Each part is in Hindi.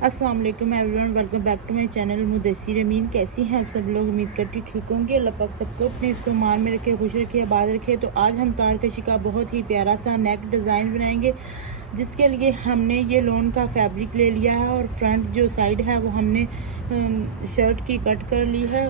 अस्सलाम वालेकुम everyone, welcome back to my channel Mudassir Amin. कैसी हैं आप सब लोग? उम्मीद करती ठीक होंगे। अल्लाह पाक सबको अपने सामान में रखे, खुश रखे, आबाद रखे। तो आज हम तारकशी का बहुत ही प्यारा सा नेक डिज़ाइन बनाएंगे, जिसके लिए हमने ये लोन का फैब्रिक ले लिया है और फ्रंट जो साइड है वो हमने शर्ट की कट कर ली है।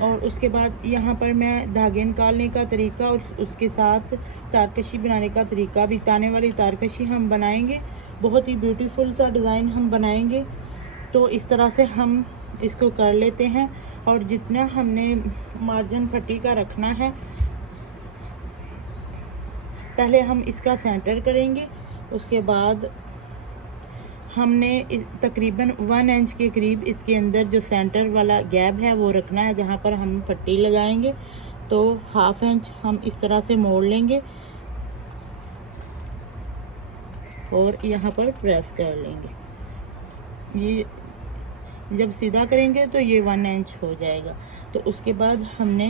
और उसके बाद यहाँ पर मैं धागे निकालने का तरीका और उसके साथ तारकशी बनाने का तरीका भी, ताने वाली तारकशी हम बनाएंगे। बहुत ही ब्यूटीफुल सा डिज़ाइन हम बनाएंगे। तो इस तरह से हम इसको कर लेते हैं। और जितना हमने मार्जिन पट्टी का रखना है, पहले हम इसका सेंटर करेंगे। उसके बाद हमने तकरीबन 1 इंच के करीब इसके अंदर जो सेंटर वाला गैप है वो रखना है, जहाँ पर हम पट्टी लगाएंगे। तो 1/2 इंच हम इस तरह से मोड़ लेंगे और यहाँ पर प्रेस कर लेंगे। ये जब सीधा करेंगे तो ये 1 इंच हो जाएगा। तो उसके बाद हमने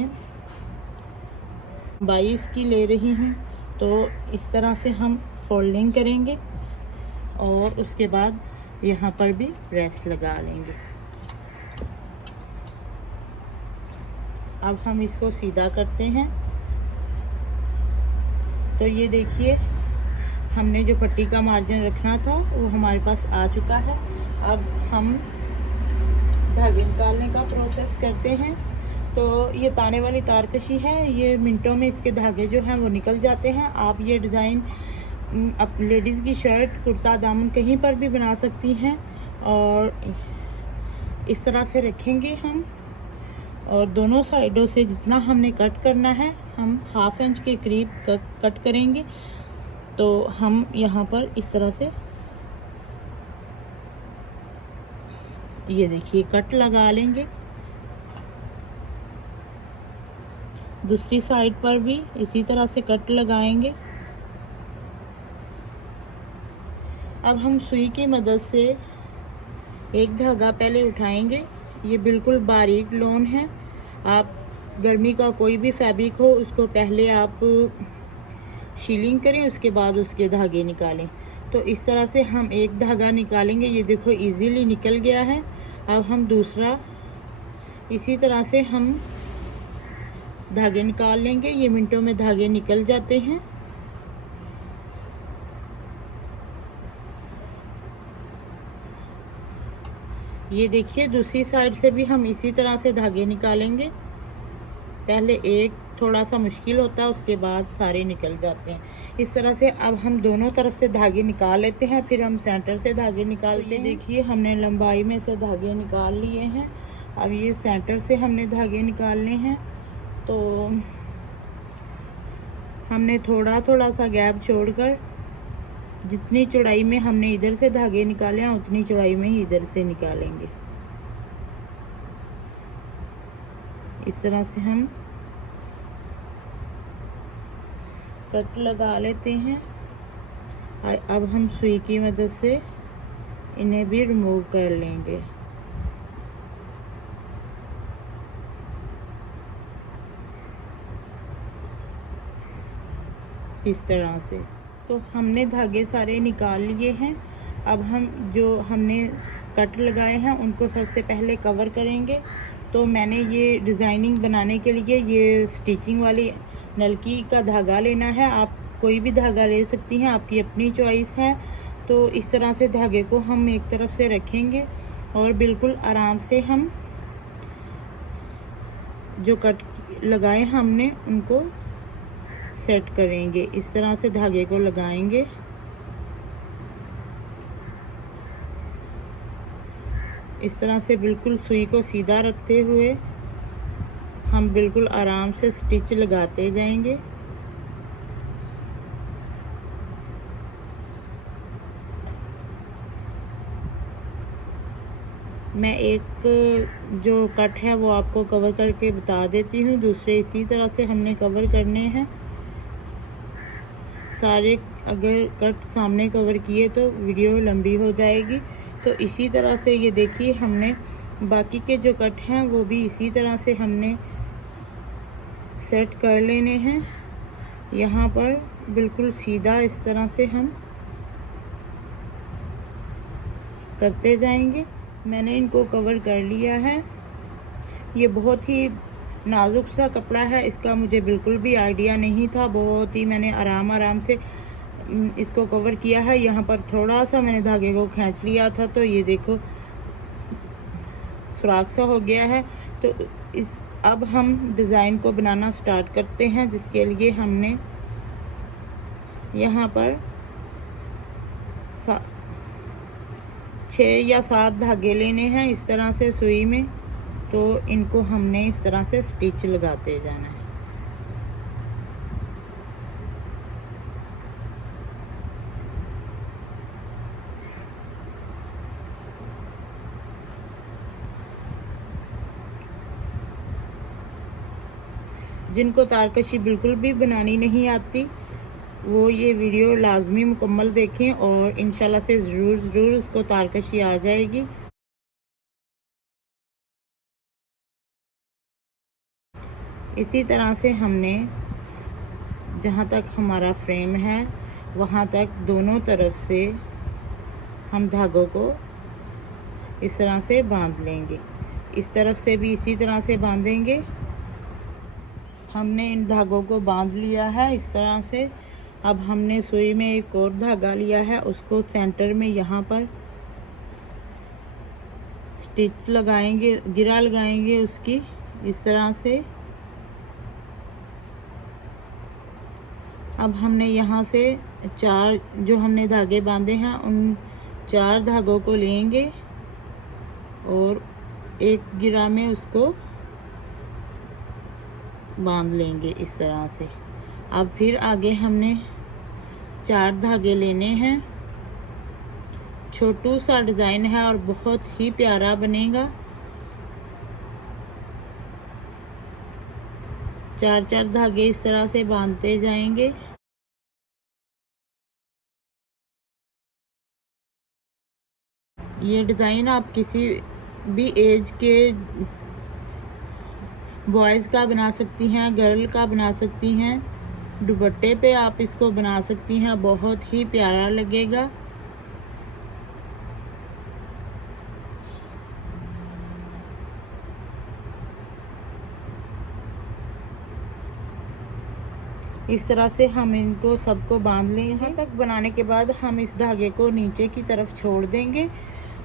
22 की ले रही हूँ, तो इस तरह से हम फोल्डिंग करेंगे और उसके बाद यहाँ पर भी प्रेस लगा लेंगे। अब हम इसको सीधा करते हैं। तो ये देखिए, हमने जो पट्टी का मार्जिन रखना था वो हमारे पास आ चुका है। अब हम धागे निकालने का प्रोसेस करते हैं। तो ये ताने वाली तारकशी है, ये मिनटों में इसके धागे जो हैं वो निकल जाते हैं। आप ये डिज़ाइन अब लेडीज़ की शर्ट, कुर्ता, दामन कहीं पर भी बना सकती हैं। और इस तरह से रखेंगे हम, और दोनों साइडों से जितना हमने कट करना है हम 1/2 इंच के करीब कट करेंगे। तो हम यहाँ पर इस तरह से ये देखिए कट लगा लेंगे। दूसरी साइड पर भी इसी तरह से कट लगाएंगे। अब हम सुई की मदद से एक धागा पहले उठाएंगे। ये बिल्कुल बारीक लोन है। आप गर्मी का कोई भी फैब्रिक हो, उसको पहले आप शीलिंग करें, उसके बाद उसके धागे निकालें। तो इस तरह से हम एक धागा निकालेंगे। ये देखो इजीली निकल गया है। अब हम दूसरा इसी तरह से हम धागे निकाल लेंगे। ये मिनटों में धागे निकल जाते हैं। ये देखिए, दूसरी साइड से भी हम इसी तरह से धागे निकालेंगे। पहले एक थोड़ा सा मुश्किल होता है, उसके बाद सारे निकल जाते हैं। इस तरह से अब हम दोनों तरफ से धागे निकाल लेते हैं, फिर हम सेंटर से धागे निकालते हैं। देखिए, हमने लंबाई में से धागे निकाल लिए हैं। अब ये सेंटर से हमने धागे निकालने हैं। तो हमने थोड़ा थोड़ा सा गैप छोड़कर जितनी चौड़ाई में हमने इधर से धागे निकाले हैं उतनी चौड़ाई में ही इधर से निकालेंगे। इस तरह से हम कट लगा लेते हैं। अब हम सुई की मदद से इन्हें भी रिमूव कर लेंगे। इस तरह से तो हमने धागे सारे निकाल लिए हैं। अब हम जो हमने कट लगाए हैं उनको सबसे पहले कवर करेंगे। तो मैंने ये डिज़ाइनिंग बनाने के लिए ये स्टिचिंग वाली नलकी का धागा लेना है। आप कोई भी धागा ले सकती हैं, आपकी अपनी चॉइस है। तो इस तरह से धागे को हम एक तरफ से रखेंगे और बिल्कुल आराम से हम जो कट लगाए हमने उनको सेट करेंगे। इस तरह से धागे को लगाएंगे। इस तरह से बिल्कुल सुई को सीधा रखते हुए हम बिल्कुल आराम से स्टिच लगाते जाएंगे। मैं एक जो कट है वो आपको कवर करके बता देती हूँ। दूसरे इसी तरह से हमने कवर करने हैं सारे। अगर कट सामने कवर किए तो वीडियो लंबी हो जाएगी। तो इसी तरह से ये देखिए, हमने बाकी के जो कट हैं वो भी इसी तरह से हमने सेट कर लेने हैं। यहाँ पर बिल्कुल सीधा इस तरह से हम करते जाएंगे। मैंने इनको कवर कर लिया है। ये बहुत ही नाजुक सा कपड़ा है, इसका मुझे बिल्कुल भी आइडिया नहीं था। बहुत ही मैंने आराम से इसको कवर किया है। यहाँ पर थोड़ा सा मैंने धागे को खींच लिया था तो ये देखो सुराख सा हो गया है। तो अब हम डिज़ाइन को बनाना स्टार्ट करते हैं, जिसके लिए हमने यहाँ पर 6 या 7 धागे लेने हैं इस तरह से सुई में। तो इनको हमने इस तरह से स्टिच लगाते जाना है। जिनको तारकशी बिल्कुल भी बनानी नहीं आती वो ये वीडियो लाजमी मुकम्मल देखें और इंशाल्लाह से ज़रूर उसको तारकशी आ जाएगी। इसी तरह से हमने जहाँ तक हमारा फ्रेम है वहाँ तक दोनों तरफ से हम धागों को इस तरह से बांध लेंगे। इस तरफ से भी इसी तरह से बांधेंगे। हमने इन धागों को बांध लिया है इस तरह से। अब हमने सुई में एक और धागा लिया है, उसको सेंटर में यहाँ पर स्टिच लगाएंगे, गिरा लगाएंगे उसकी इस तरह से। अब हमने यहाँ से 4 जो हमने धागे बांधे हैं उन 4 धागों को लेंगे और एक गिरा में उसको बांध लेंगे इस तरह से। अब फिर आगे हमने 4 धागे लेने हैं। छोटू सा डिज़ाइन है और बहुत ही प्यारा बनेगा। 4 धागे इस तरह से बांधते जाएंगे। ये डिज़ाइन आप किसी भी एज के बॉयज़ का बना सकती हैं, गर्ल का बना सकती हैं। दुपट्टे पे आप इसको बना सकती हैं, बहुत ही प्यारा लगेगा। इस तरह से हम इनको सबको बांध लेंगे। यहाँ तक बनाने के बाद हम इस धागे को नीचे की तरफ छोड़ देंगे।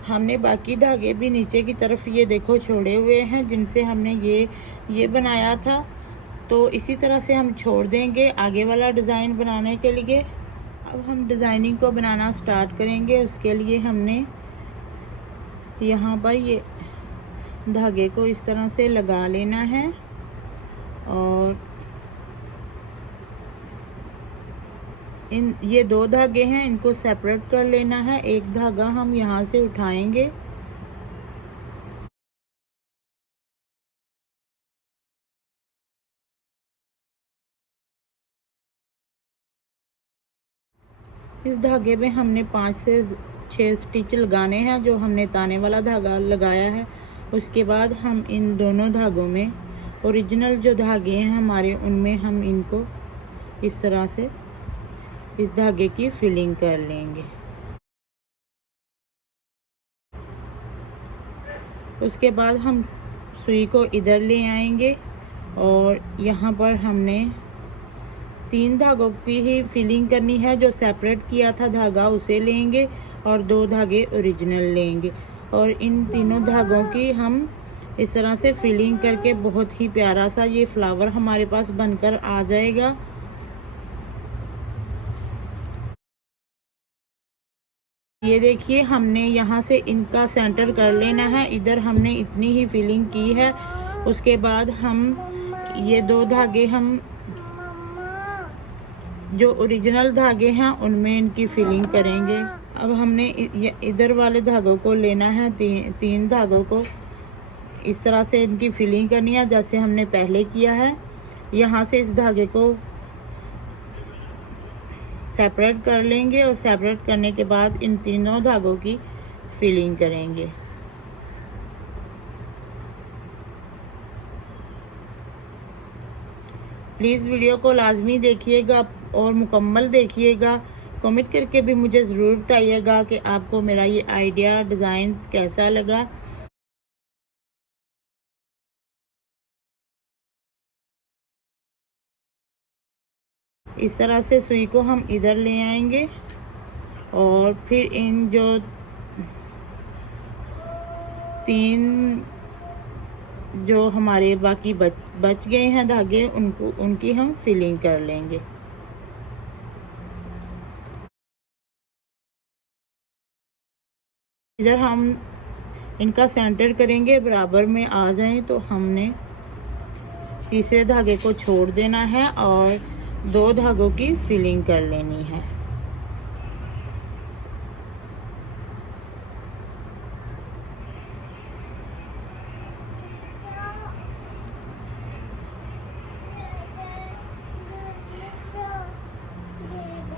हमने बाकी धागे भी नीचे की तरफ ये देखो छोड़े हुए हैं, जिनसे हमने ये बनाया था। तो इसी तरह से हम छोड़ देंगे आगे वाला डिज़ाइन बनाने के लिए। अब हम डिज़ाइनिंग को बनाना स्टार्ट करेंगे। उसके लिए हमने यहाँ पर ये धागे को इस तरह से लगा लेना है और ये 2 धागे हैं, इनको सेपरेट कर लेना है। एक धागा हम यहाँ से उठाएंगे इस धागे में हमने 5 से 6 स्टिच लगाने हैं, जो हमने ताने वाला धागा लगाया है। उसके बाद हम इन दोनों धागों में ओरिजिनल जो धागे हैं हमारे, उनमें हम इनको इस तरह से इस धागे की फिलिंग कर लेंगे। उसके बाद हम सुई को इधर ले आएंगे और यहाँ पर हमने 3 धागों की ही फिलिंग करनी है। जो सेपरेट किया था धागा उसे लेंगे और 2 धागे ओरिजिनल लेंगे और इन तीनों धागों की हम इस तरह से फिलिंग करके बहुत ही प्यारा सा ये फ्लावर हमारे पास बनकर आ जाएगा। ये देखिए, हमने यहाँ से इनका सेंटर कर लेना है। इधर हमने इतनी ही फिलिंग की है। उसके बाद हम ये 2 धागे हम जो ओरिजिनल धागे हैं उनमें इनकी फिलिंग करेंगे। अब हमने इधर वाले धागों को लेना है, 3 धागों को इस तरह से इनकी फिलिंग करनी है जैसे हमने पहले किया है। यहाँ से इस धागे को सेपरेट कर लेंगे और सेपरेट करने के बाद इन तीनों धागों की फिलिंग करेंगे। प्लीज़ वीडियो को लाजमी देखिएगा और मुकम्मल देखिएगा। कमेंट करके भी मुझे ज़रूर बताइएगा कि आपको मेरा ये आइडिया डिज़ाइन कैसा लगा। इस तरह से सुई को हम इधर ले आएंगे और फिर इन जो 3 जो हमारे बाकी बच गए हैं धागे उनकी हम फिलिंग कर लेंगे। इधर हम इनका सेंटर करेंगे, बराबर में आ जाएं तो हमने तीसरे धागे को छोड़ देना है और 2 धागों की फिलिंग कर लेनी है।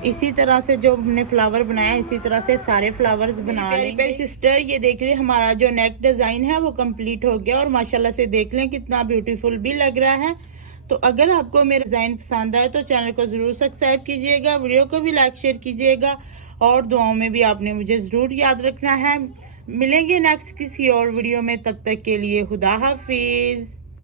इसी तरह से जो हमने फ्लावर बनाया इसी तरह से सारे फ्लावर्स बना लेंगे। प्यारी सिस्टर, ये देख रहे हमारा जो नेक डिज़ाइन है वो कंप्लीट हो गया और माशाल्लाह से देख लें कितना ब्यूटीफुल भी लग रहा है। तो अगर आपको मेरा डिज़ाइन पसंद आए तो चैनल को ज़रूर सब्सक्राइब कीजिएगा, वीडियो को भी लाइक शेयर कीजिएगा और दुआओं में भी आपने मुझे ज़रूर याद रखना है। मिलेंगे नेक्स्ट किसी और वीडियो में, तब तक के लिए खुदा हाफिज़।